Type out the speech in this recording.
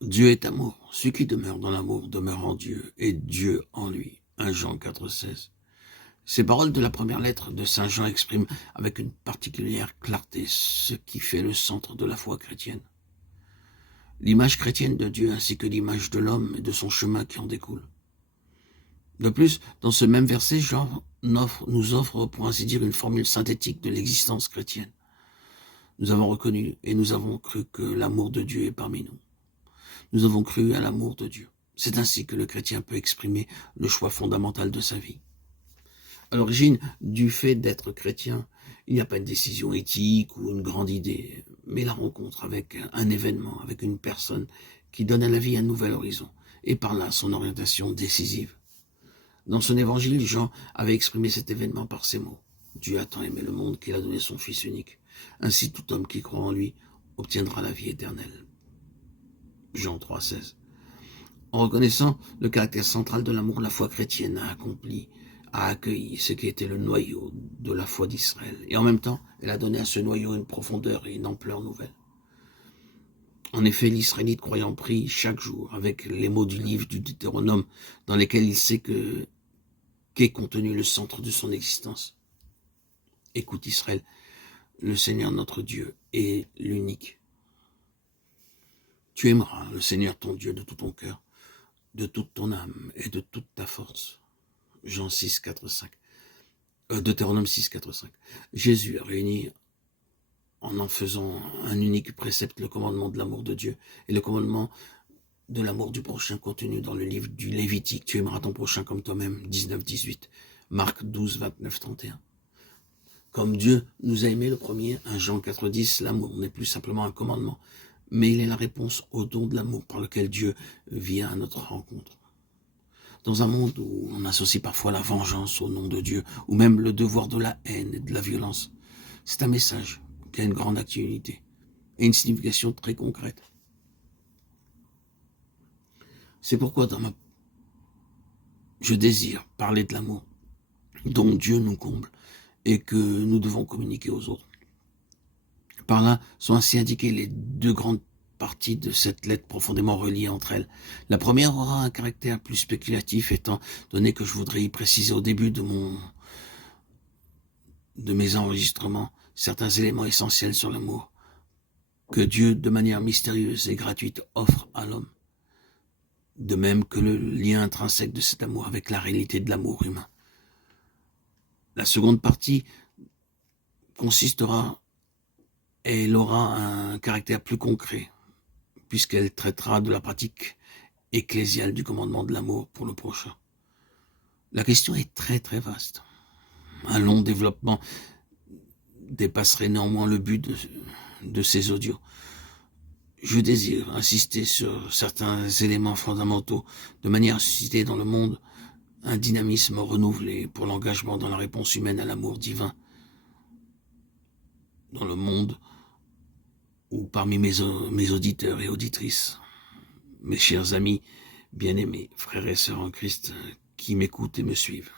Dieu est amour. Celui qui demeure dans l'amour demeure en Dieu, et Dieu en lui. 1 Jean 4,16. Ces paroles de la première lettre de Saint Jean expriment avec une particulière clarté ce qui fait le centre de la foi chrétienne. L'image chrétienne de Dieu ainsi que l'image de l'homme et de son chemin qui en découle. De plus, dans ce même verset, Jean nous offre, pour ainsi dire, une formule synthétique de l'existence chrétienne. Nous avons reconnu et nous avons cru que l'amour de Dieu est parmi nous. Nous avons cru à l'amour de Dieu. C'est ainsi que le chrétien peut exprimer le choix fondamental de sa vie. À l'origine du fait d'être chrétien, il n'y a pas une décision éthique ou une grande idée, mais la rencontre avec un événement, avec une personne qui donne à la vie un nouvel horizon, et par là son orientation décisive. Dans son évangile, Jean avait exprimé cet événement par ces mots. Dieu a tant aimé le monde qu'il a donné son Fils unique. Ainsi tout homme qui croit en lui obtiendra la vie éternelle. Jean 3,16. En reconnaissant le caractère central de l'amour, la foi chrétienne a accueilli ce qui était le noyau de la foi d'Israël. Et en même temps, elle a donné à ce noyau une profondeur et une ampleur nouvelle. En effet, l'Israélite croyant prie chaque jour avec les mots du livre du Deutéronome dans lesquels il sait qu'est contenu le centre de son existence. Écoute Israël, le Seigneur notre Dieu est l'unique. Tu aimeras le Seigneur ton Dieu de tout ton cœur, de toute ton âme et de toute ta force. Jean 6, 4, 5. Deutéronome 6, 4, 5. Jésus a réuni en faisant un unique précepte le commandement de l'amour de Dieu et le commandement de l'amour du prochain contenu dans le livre du Lévitique. Tu aimeras ton prochain comme toi-même, 19, 18. Marc 12, 29, 31. Comme Dieu nous a aimés le premier, 1 Jean 4, 10, l'amour n'est plus simplement un commandement, mais il est la réponse au don de l'amour par lequel Dieu vient à notre rencontre. Dans un monde où on associe parfois la vengeance au nom de Dieu, ou même le devoir de la haine et de la violence, c'est un message qui a une grande actualité et une signification très concrète. C'est pourquoi je désire parler de l'amour dont Dieu nous comble et que nous devons communiquer aux autres. Par là sont ainsi indiquées les deux grandes parties de cette lettre profondément reliées entre elles. La première aura un caractère plus spéculatif étant donné que je voudrais y préciser au début de mes enregistrements certains éléments essentiels sur l'amour que Dieu, de manière mystérieuse et gratuite, offre à l'homme. De même que le lien intrinsèque de cet amour avec la réalité de l'amour humain. La seconde partie elle aura un caractère plus concret, puisqu'elle traitera de la pratique ecclésiale du commandement de l'amour pour le prochain. La question est très très vaste. Un long développement dépasserait néanmoins le but de ces audios. Je désire insister sur certains éléments fondamentaux de manière à susciter dans le monde un dynamisme renouvelé pour l'engagement dans la réponse humaine à l'amour divin. Dans le monde où parmi mes auditeurs et auditrices, mes chers amis, bien-aimés, frères et sœurs en Christ, qui m'écoutent et me suivent,